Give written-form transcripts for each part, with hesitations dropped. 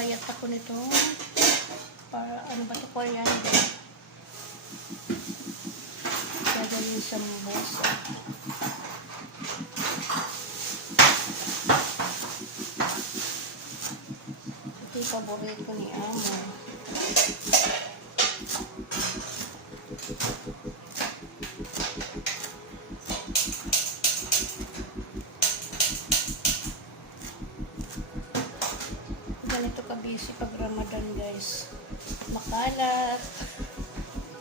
Gagayat ako nito para ano ba ito, coriander. Gagawin sa mimosa. Ito yung paborito ni Amo. Ganito ka-busy pag Ramadan, guys. Makalat.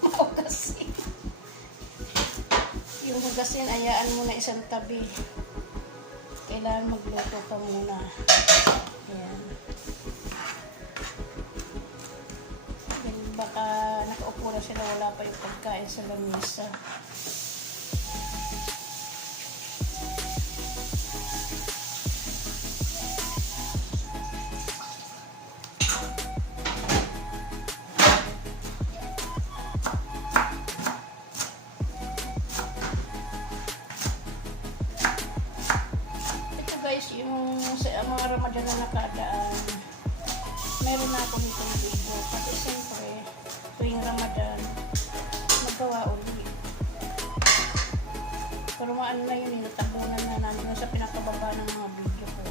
Hugasin. Yung hugasin, ayaan mo na isang tabi. Kailangan magluto ka muna. Ayan. Baka nakaupo na sila, wala pa yung pagkain sa lamesa. Guys, yung sa mga Ramadan na nakadaan, meron na ako nitong video. Kasi siyempre, tuwing Ramadan, magawa ulit. Pero maano na yun, natabunan na namin sa pinakababa ng mga video ko.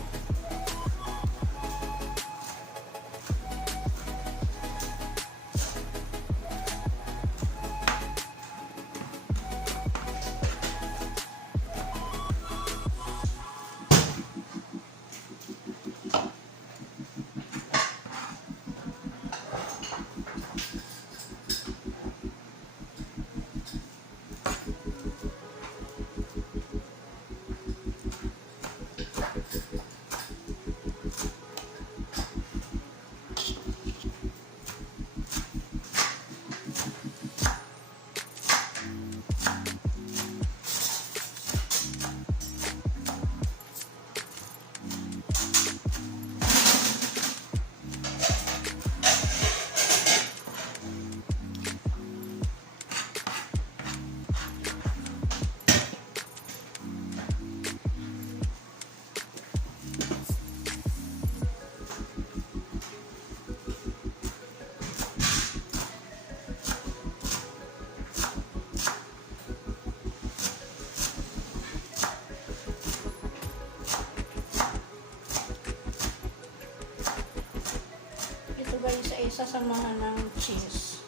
Sasamahan ng cheese,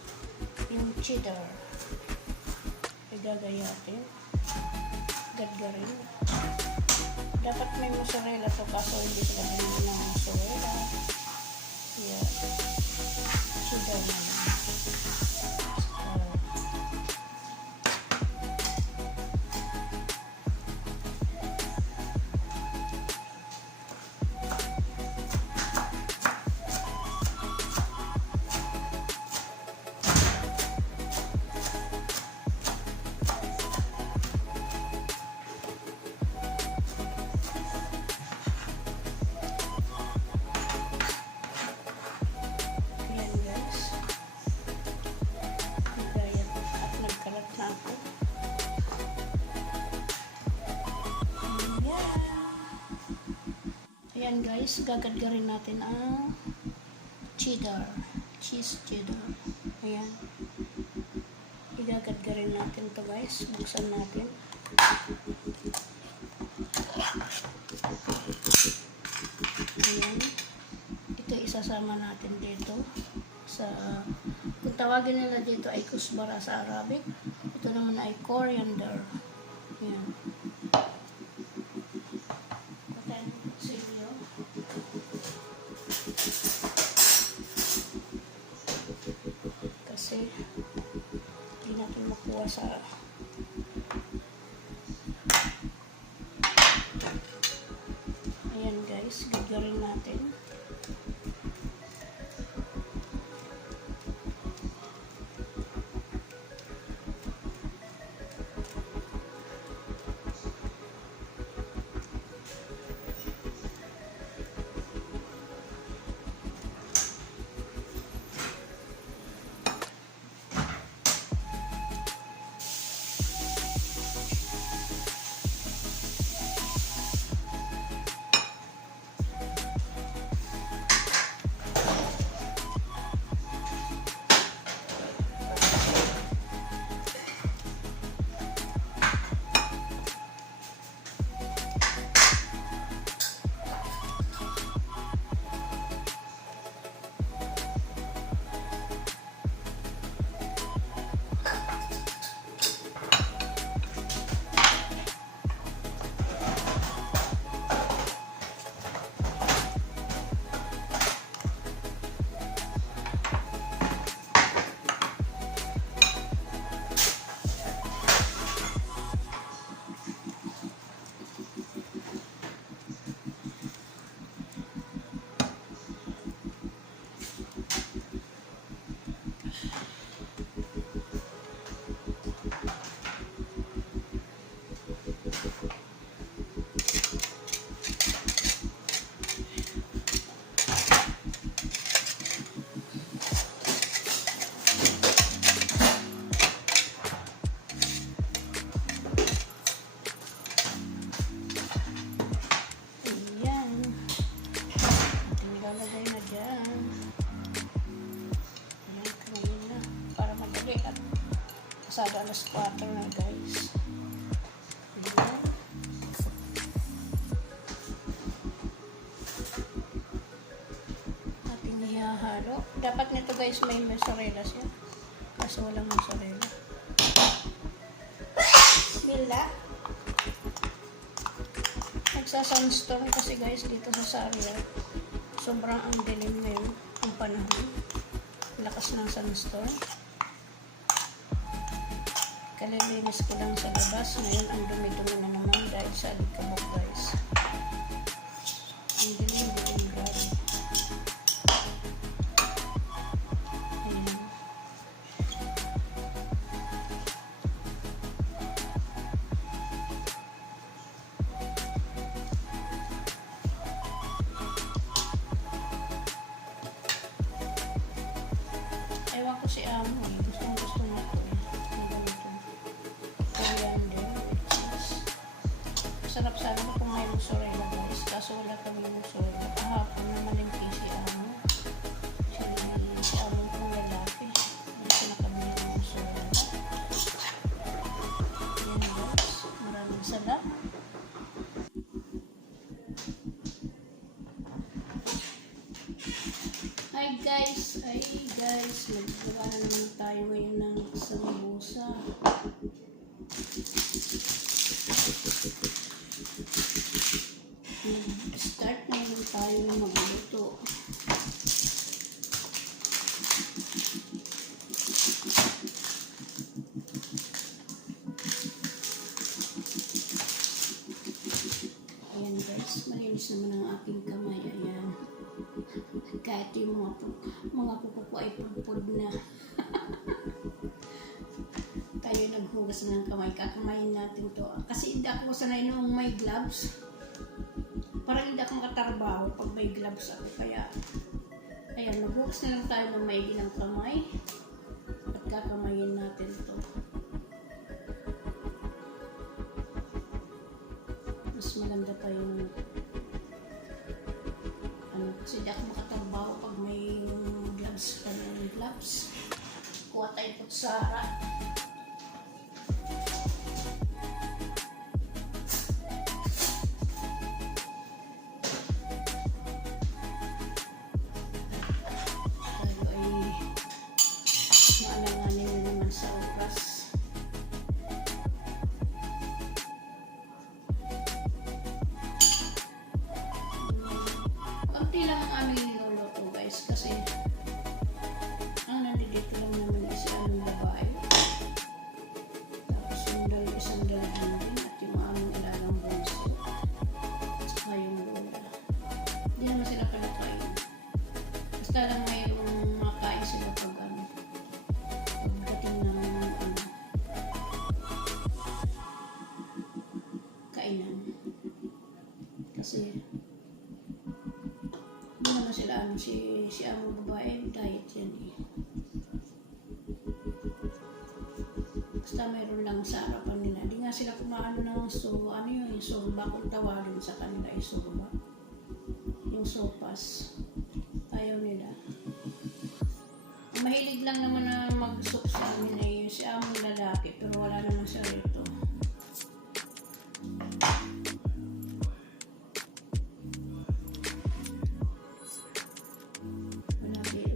yung cheddar, igagayatin, gadgarin. Dapat may mozzarella to, kaso hindi sila binili ng mozzarella. Yeah. Cheddar na lang. Ayan guys, gagadgarin natin ang cheddar, cheese cheddar. Ayan, igagadgarin natin to guys, buksan natin. Ayan, ito isasama natin dito sa, kung tawagin nila dito ay kusbara sa Arabic, ito naman ay coriander. Ayan. Kasi hindi natin makuha sa ayan guys, gagarin natin. Pasado alas 4 na guys. Ayan. Ating ihahalo. Dapat nito guys may mozzarella siya. Kaso walang mozzarella. Bismillah. Nagsa-sunstorm kasi guys dito sa Saria. Sobrang ang dilim ngayon ang panahon. Lakas ng sunstorm. Kalilinis ko lang sa labas. Ngayon ang dumi-dumi na naman dahil sa alikabok guys. Ang dilim-dilim guys. Ayan. Ewan ko si Amo eh. Gusto niya ko eh. Na ganito. Coriander with cheese. Sarap sana kung may mozzarella guys. Kaso wala kami mozzarella. Kahapon naman yung si Amo. Si Amo kong lalaki. Hindi ko na kami yung mozzarella. Yan guys. Maraming salamat. Hi guys, magagawa na naman tayo ngayon ng sambusa. Start na naman tayo magluto. Ayan guys, malinis naman ang aking kamay. Ayan. Kahit yung mga pupo ko ay pupod na. Tayo naghugas ng kamay. Kakamayin natin to. Kasi hindi ako sanay nung may gloves. Parang hindi ako makatrabaho pag may gloves ako. Kaya, ayan, maghugas na lang tayo ng maigi ng kamay. At kakamayin natin to. Mas maganda pa yung kasi hindi ako makatrabaho pag may gloves pa ng gloves. Kuha tayo kutsara. Tayo ay maalanganin na naman sa oras. Kunti lang ang aming niluluto guys kasi ang nandito lang naman is aming babae. Tapos yung isang dalagang din at yung aming alagang bunso. At saka yung lola. Hindi naman sila kalakain. Basta lang mayroong makain sila pag pagdating ng kainan. Kasi hindi naman sila si among babae, diet yan eh. Basta mayroon lang sa harapan nila. Di nga sila kumaano ng surba kung tawagin sa kanila ay surba. Yung sopas. Ayaw nila. Mahilig lang naman na mag-soup sa amin ay si among lalaki pero wala naman siya rito.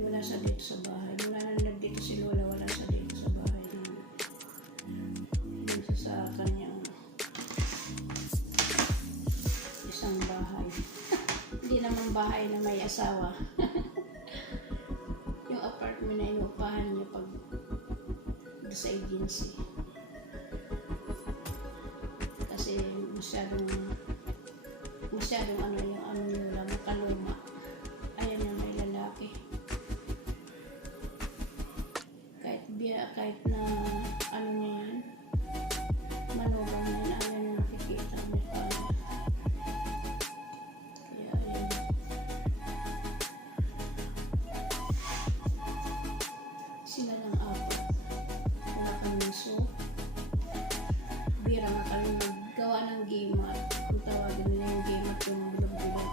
Wala siya dito sa bahay. Wala na dito si Lola, wala siya dito sa bahay. Dito sa kanyang isang bahay. Hindi naman bahay na may asawa. Yung apartment na inupahan niya pag sa agency. Kasi masyadong yung nila makaluma. Ayan yung may lalaki. Kahit na niya yan, manugang niya na ayan yung nakikita niya pa. Kaya ayan. Sila lang apat. Wala kami soup. Bira na kami maggawa ng gimat. Kung tawagin nila yung gimat yung bilog-bilog.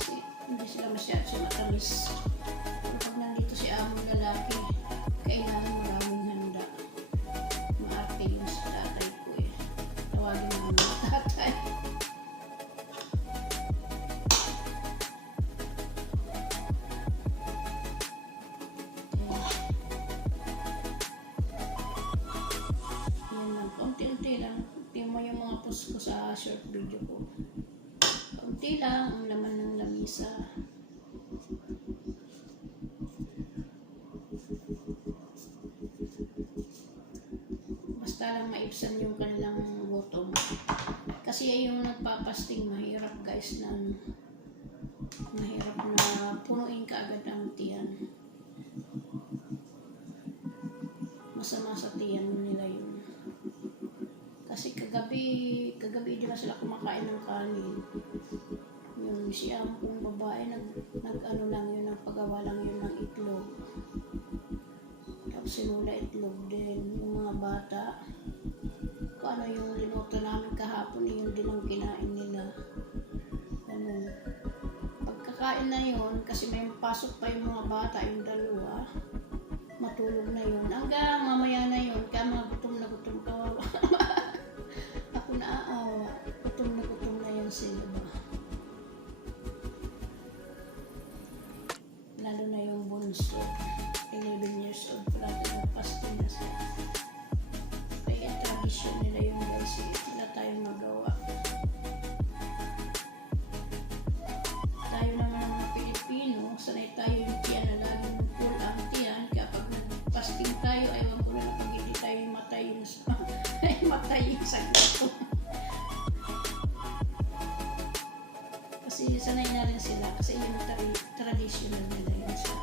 Kasi hindi sila masyado matamis. Pero pag nandito si among lalaki, kailangan maraming short video ko. Kaunti lang ang laman ng lamisa. Basta lang maibsan yung kanilang gutom. Kasi yung nagpapasting mahirap guys na mahirap na punuin ka agad ang tiyan. Masama sa tiyan nila yun. Kasi kagabi di ba sila kumakain ng kanin. Yun siya kung babae nag-ano lang yun, nagpagawa lang yun ng itlog. Tapos sinula itlog din. Yung mga bata, kung ano yung linuto namin kahapon, yun din ang kinain nila. Ganun. Pagkakain na yun, kasi may pasok pa yung mga bata, yung dalawa, matulog na yun. Hanggang mamaya na yun, kaya mga gutom na kawawa. Ako naaawa, gutom na yun sila ba. Lalo na yung bunso, 11 years old, parati nagpasting na siya. Kaya tradisyon nila yung guys, wala tayong magawa. Tayo naman ang mga Pilipino, sanay tayo yung tiyan na laging full ang tiyan. Kaya pag nag-fasting tayo, ayaw ko na pag hindi tayo matayin sa gusto. Kasi sanay na rin sila, kasi yung traditional nila yun sa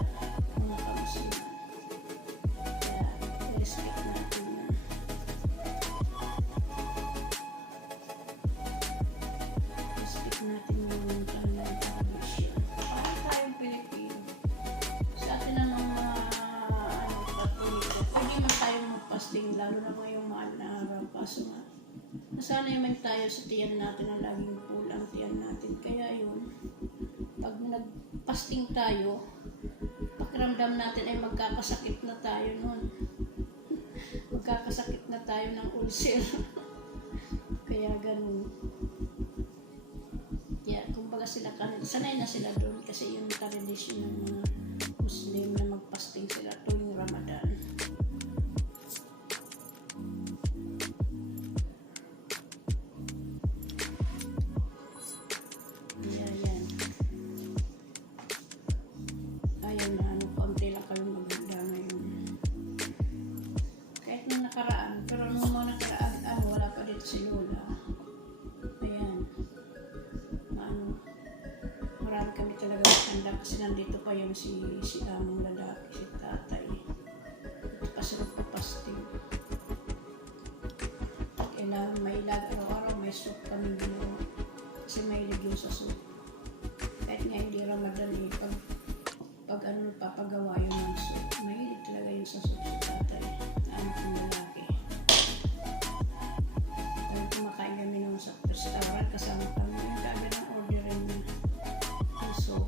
mga kamusulman. Kaya respect natin na. Respect natin yung kanilang tradition. Parang tayong Pilipino. Sa atin namang mga Katoliko, pwede man tayong magpasting, lalo na ngayong mahal na araw. Kaso nga, nasanay man tayo sa tiyan natin na laging full ang tiyan natin. Kaya yun, pag nagpasting tayo, pakiramdam natin ay magkakasakit na tayo nun. Magkakasakit na tayo ng ulcer. Kaya ganun. Kaya kumbaga sila sanay na sila doon kasi yung tradisyon ng mga Muslim na magpasting sila tuwing Ramadan. Si Lola. Ayan. Marami kami talaga handa kasi nandito pa yung si among lalaki, si tatay. Ito pasarap pa pasting. Kailangan may araw-araw may soup kami ginawa. Kasi may ligyo sa soup. Kahit nga hindi Ramadan pag papagawa yun ng soup. Mahilig talaga yun sa soup si tatay. Anak ng lalaki. Kumakain kami nung sa restaurant, kasama kami. Yung dami ng orderin na puso.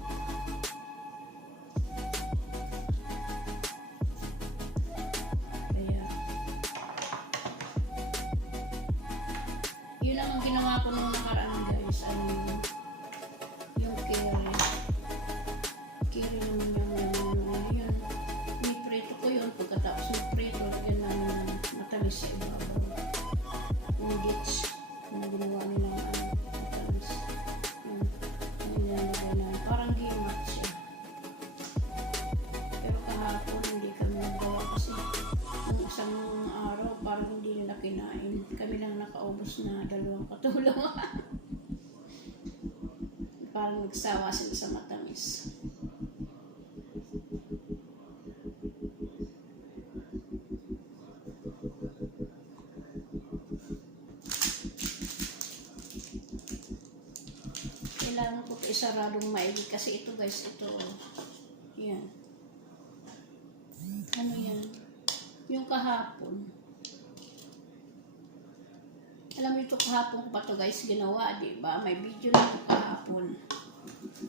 Kaya, yun lang ang ginawa ko nung nakaraan guys. Yung kiri. Kiri naman yun. Niprito ko yun. Pagkatapos niprito, yun namin matamis sa ibabaw. Yung ditch na ginawa nila matamis. Yung nilalagay na parang gimat siya. Pero kahapon hindi kami nagawa kasi nung isang araw parang hindi nila kinain. Kami lang nakaubos na 2 katulong. Parang nagsawa sila sa matamis. Kailangan ko ito isaradong maigi kasi ito guys, ito yan. Ano yan? Yung kahapon. Alam mo ito kahapon ko pa ito guys ginawa, di ba? May video na ito kahapon.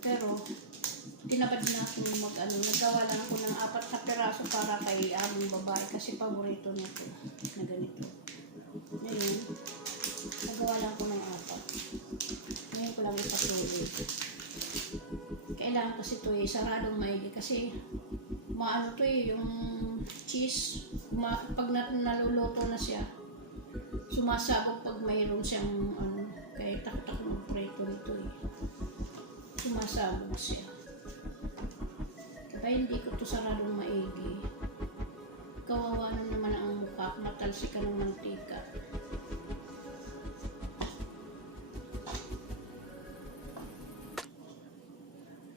Pero tinabad na ako nagawa lang ako ng 4 na piraso para kay aming babae kasi paborito niya ito na ganito. Ngayon, nagawa lang ako ng 4. Ngayon ko lang ipatuloy. Kailangan kasi ito saradong maigi kasi maano ito yung cheese, pag naluluto na siya, sumasabog pag mayroon siyang kaya kaya takot ako magprito nito eh. Sumasabog siya. Kaya hindi ko to saradong maigi. Kawawa na naman ang mukha, matalsik ka ng mantika.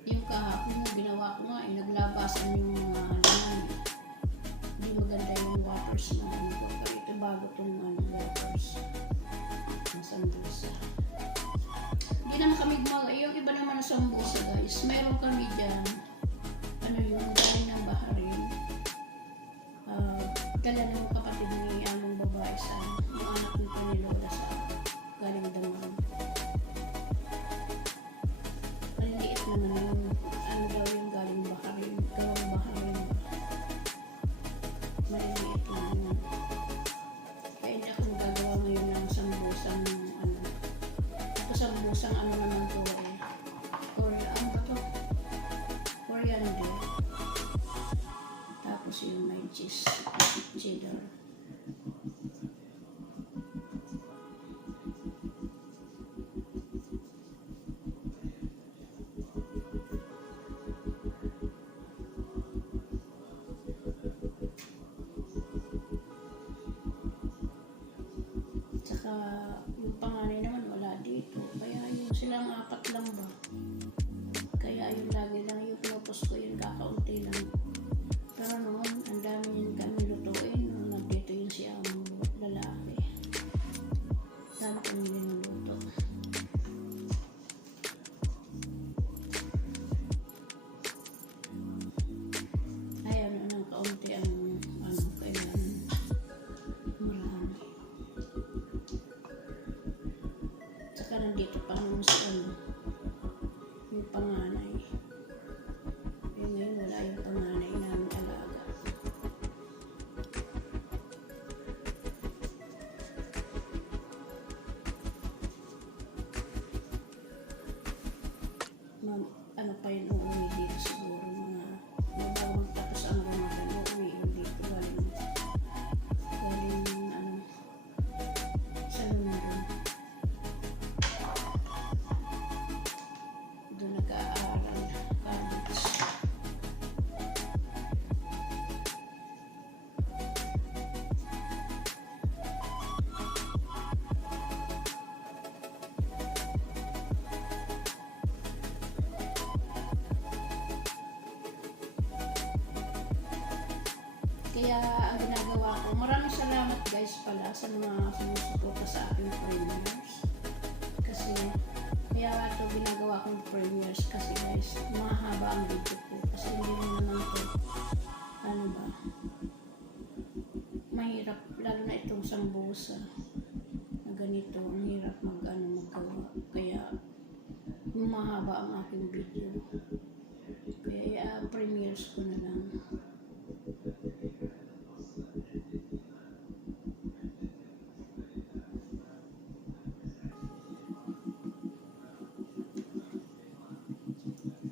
Yung kahapon mo, ginawa ko nga, naglabasan yung mga laman. Hindi maganda yung waters na ano ko. Pero ito bago itong waters. Ang sambusa. Hindi naman kami gumawa. Yung iba naman ang sambusa guys. Meron kami dyan. Ano yung galing ng Bahrain. Dala ng kapatid ni among babae sa yung anak ni Panilola sa galing Damang. Maliliit naman yung ano daw yung galing Bahrain. Gawang Bahrain. Maliliit naman yun. Kaya hindi ako magagawa ngayon ng sambusang ano. Ito sambusang ano naman to eh. Ano ba to? Coriander. Tapos yung may cheese. Cheddar. Tsaka yung panganay naman wala dito. Kaya yung silang apat lang ba? Kaya yung lagi lang yung pinupos ko yung kakaunti lang. Pero noon, ang dami yun kami lutuin. Nung nandito yun siya ang lalaki. Dami kami niluto. Ayaw na ng kaunti ang ano, kaya marami. Saka nandito pa naman sa ano, yung panganay. Yung ngayon wala yung panganay namin alaga. Ano pa yun, uuwi dito siguro mga mabawang tapos ang Ramadan, uuwi yun dito galing ano sa London. Doon nag-aaral college. Kaya ang ginagawa ko, maraming salamat guys pala sa mga sumusuporta sa aking premiers. Kasi kaya ito ginagawa kong premiers kasi guys, mahaba ang video ko. Kasi hindi naman ito, ano ba, mahirap, lalo na itong sambusa na ganito, ang hirap magawa. Kaya mahaba ang aking video. Kaya premiers ko na lang.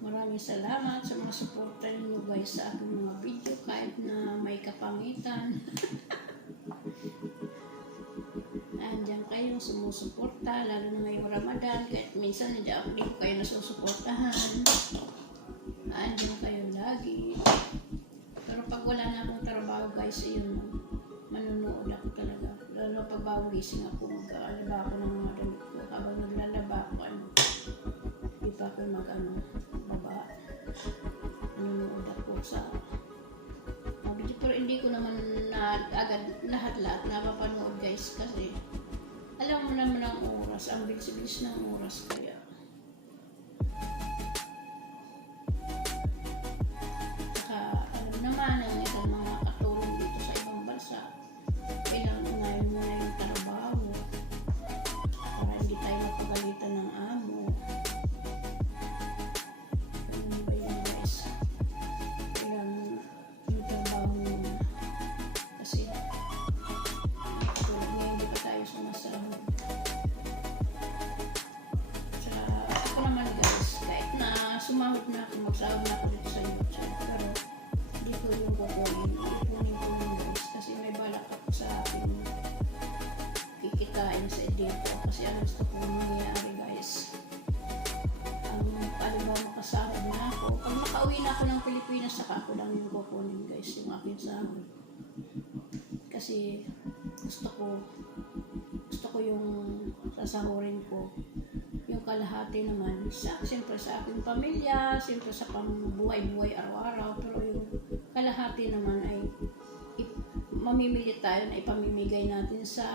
Maraming salamat sa mga suporta niyo guys sa aking mga video kahit na may kapangitan. Andiyan kayong sumusuporta lalo na may Ramadan kahit minsan hindi ko kayo nasusuportahan. Andiyan kayo lagi. Pero pag wala na akong trabaho guys, yun, manunood ako talaga. Lalo pag bago gising ako, mag-aalaba ako ng mga damit ko. Habang naglalaba ako, hindi pa ako baba. Manunood ako sa video. Pero hindi ko naman agad lahat napapanood guys kasi alam mo naman ang oras, ang bilis-bilis ng oras kaya. Alam naman ang isang mga katulong dito sa ibang bansa, kailangan unahin muna yung trabaho para hindi tayo mapagalitan ng amo. Ganun ba yun guys? Kailangan yung trabaho muna kasi tulad ngayon hindi pa tayo sumasahod. Sa tayo sa dito. Kasi ang gusto ko nangyayari guys. Ang palibaw makasahod na ako. Pag makauwi na ako ng Pilipinas, saka ako lang yung kukunin guys, yung aking sahod. Kasi gusto ko yung sasahurin ko. Yung kalahati naman, siyempre sa aking pamilya, siyempre sa pambuhay-buhay araw-araw. Pero yung kalahati naman ay mamimili tayo na ipamimigay natin sa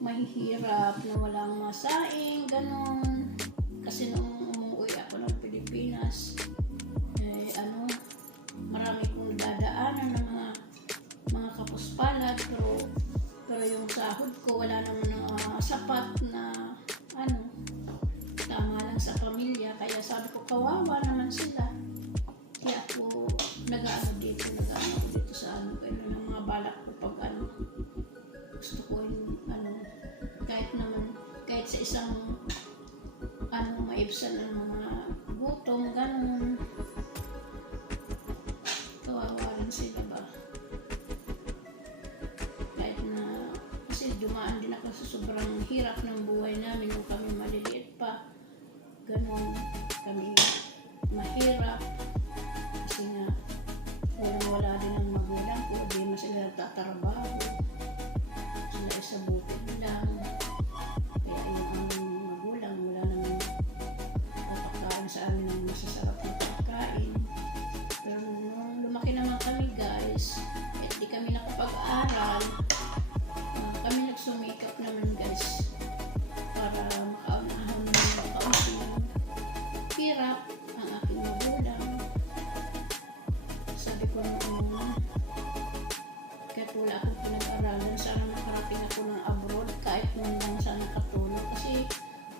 mahihirap na walang masaing, ganon. Kasi nung umuwi ako ng Pilipinas, marami kong dadaanan ng mga kapuspalad, pero yung sahod ko wala naman sapat na tama lang sa pamilya. Kaya sabi ko, kawawa naman sila. Kaya ako nag-ano dito sa kaya ng mga balak ko pag gusto ko yung kahit sa isang maibsan ng mga gutom, ganun. Kawawa rin sila ba? Kahit na, kasi dumaan din ako sa sobrang hirap ng buhay namin nung kami maliliit pa. Ganun, kami mahirap. Kasi nga, wala din ang magulang ko, di na sila tatrabaho. Sila isa bukid lang. Kaya yung aming magulang, wala naman papakain sa amin ng masasarap na pagkain. Pero nung lumaki naman kami guys, at di kami nakapag-aral, kami nagsumikap naman guys para makaunahan ng kaunting hirap ang aking magulang. Sabi ko noon, kahit wala akong pinag-aralan, sana makarating ako ng abroad kahit noon lang sana katulong. Kasi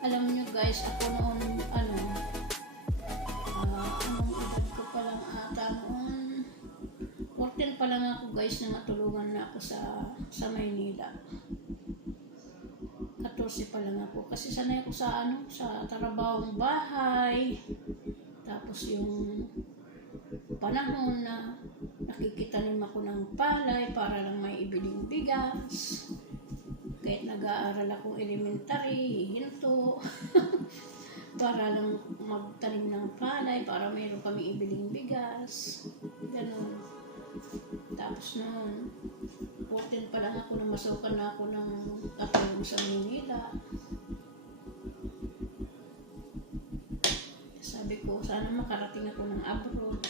alam nyo guys, ako noon anong edad ko pa lang ata noon, 14 pa lang ako guys na matulungan na ako sa Maynila. 14 pa lang ako kasi sanay ako sa trabahong bahay. Tapos yung panahon na nakikitanim ako ng palay para lang may ibiling bigas. Kahit nag-aaral akong elementary, hinto. Para lang magtanim ng palay, para mayroon kami ibiling bigas. Ganun. Tapos noon, 14 pa lang ako na masukan na ako ng katulong sa Manila. Sabi ko, sana makarating ako ng abroad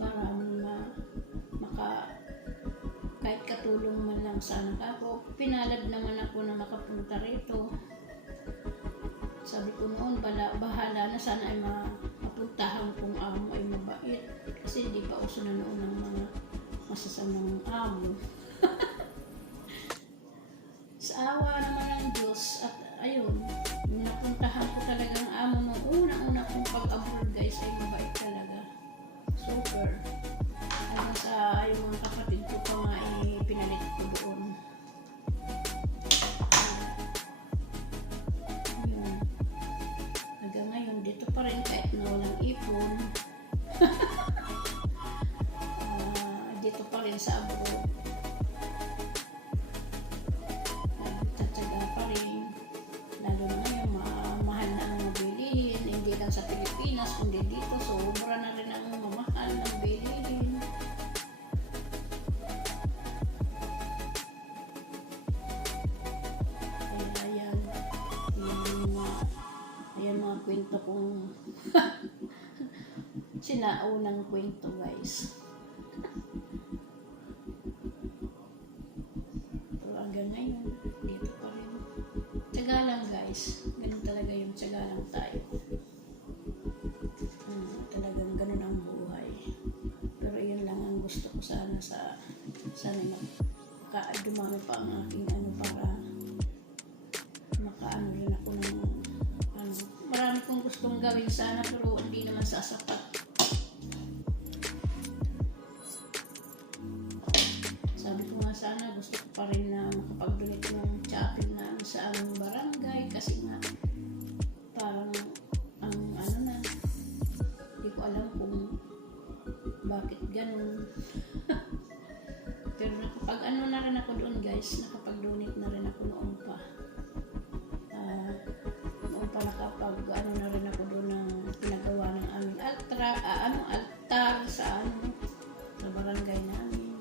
para kahit katulong man lang sana ako. Pinalad naman ako na makapunta rito. Sabi ko noon, bahala na, sana ay mapuntahan kong amo ay mabait. Kasi hindi pa uso na noon ng mga masasamang amo. Sa awa naman ng Diyos at ayun, napuntahan ko talagang amo nung unang-una kong pag-abroad guys ay mabait talaga. Super. Hanggang sa yung mga kapatid ko pa nga pinalit ko doon. Ayun. Hanggang ngayon, dito pa rin kahit na walang ipon. Dito pa rin sa abroad. Nagtatsaga pa rin. Lalo na ngayon, mahal na ang bilihin. Hindi lang sa Pilipinas, kundi dito. Sobra na rin ang mamahal ng bilihin. Kaya ayan mga kwento kong sinaunang kwento guys. Pero hanggang ngayon, dito pa rin. Tsaga lang guys. Ganun talaga yung tsaga lang tayo. Talagang ganun ang buhay. Pero yun lang ang gusto ko sana dumami pa ang aking para makaano rin ako ng marami kong gustong gawin sana pero hindi naman sasapat. Sabi ko nga sana gusto ko pa rin na makapag-donate ng chapel na sa aming barangay kasi nga parang hindi ko alam kung bakit ganun. Pero nakapag ano na rin ako doon guys, nakapag-donate na rin ako noon pa. Noon pa nakapag ano na rin ako doon ng pinagawa ng aming altar sa sa barangay namin.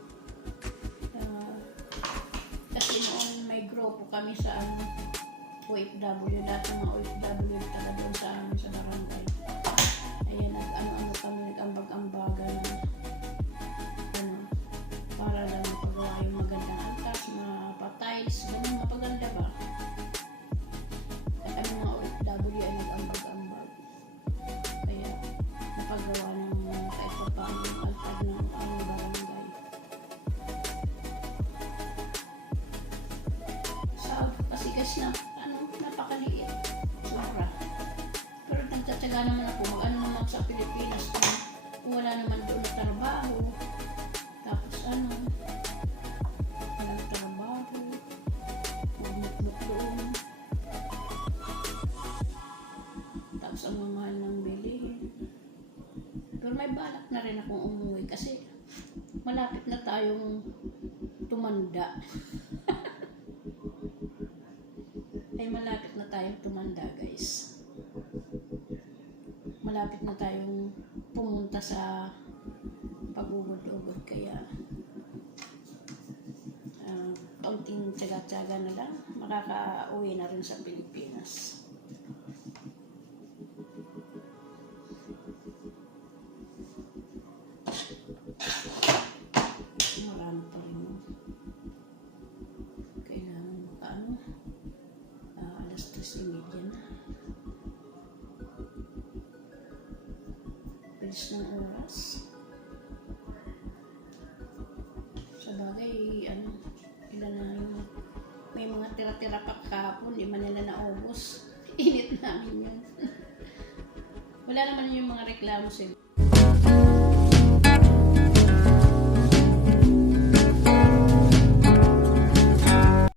Kasi noon may grupo kami sa OFW, dati mga OFW taga doon sa amin sa barangay. Ayan, nag-ano kami, nag-ambag-ambagan para lang mapagawa yung magandang antas, mapatiles, ganun mapaganda ba? At ang mga OFW ay nag-ambag-ambag. Kaya napagawa ng kahit pa paano yung altar ng aming barangay. Kasi na napakaliit. Sobra. Pero nagtatsaga naman ako, mag-ano naman sa Pilipinas kung wala naman doon na trabaho. Tapos walang trabaho. Magmukmuk doon. Tapos ang mamahal ng bilihin. Pero may balak na rin akong umuwi kasi malapit na tayong tumanda. Ay malapit na tayong tumanda guys. Malapit na tayong pumunta sa pag-ugod-ugod kaya kaunting tsaga-tsaga na lang makaka-uwi na rin sa Pilipinas. Marami pa rin kailangan alas 3:30 na. Bilis ng oras. Sa bagay, ilan na yung may mga tira-tira pa kahapon, di man nila naubos. Init namin yun. Wala naman yung mga reklamo sila.